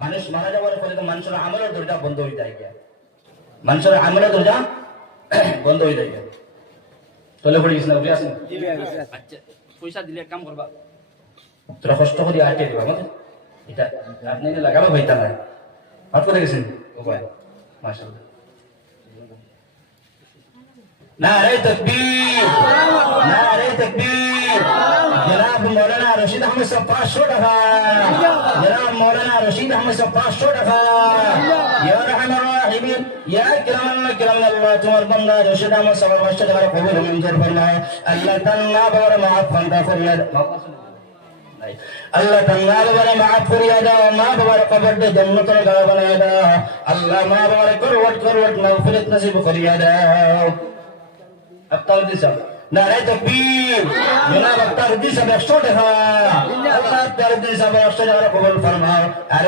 মানুষ মারা যাওয়ার পরে তো মানুষের আমলের দরজা বন্ধ হয়ে যায় গিয়া। মানুষের আমলের দরজা বন্ধ হয়ে যায় গিয়া। চলে পড়ে গেছিল বুঝে আসেন। আচ্ছা পয়সা দিলে কাম করবা। তোরা কষ্ট করে আটকে দিবা আমাকে? এটা আপনি লাগাবো মাফ করে গেছেন? উপায়। নারে তকবীর। নারে তকবীর। জনাব মৌলানা রশিদ আহমদ সাহেব পাঁচশো টাকা। জনাব মৌলানা রশিদ আহমদ সাহেব পাঁচশো টাকা। ইয়া আল্লাহ আক্তার দিশা একশো টাকা আল্লাহ। দিশা একশো টাকা কবুল ফরমাও।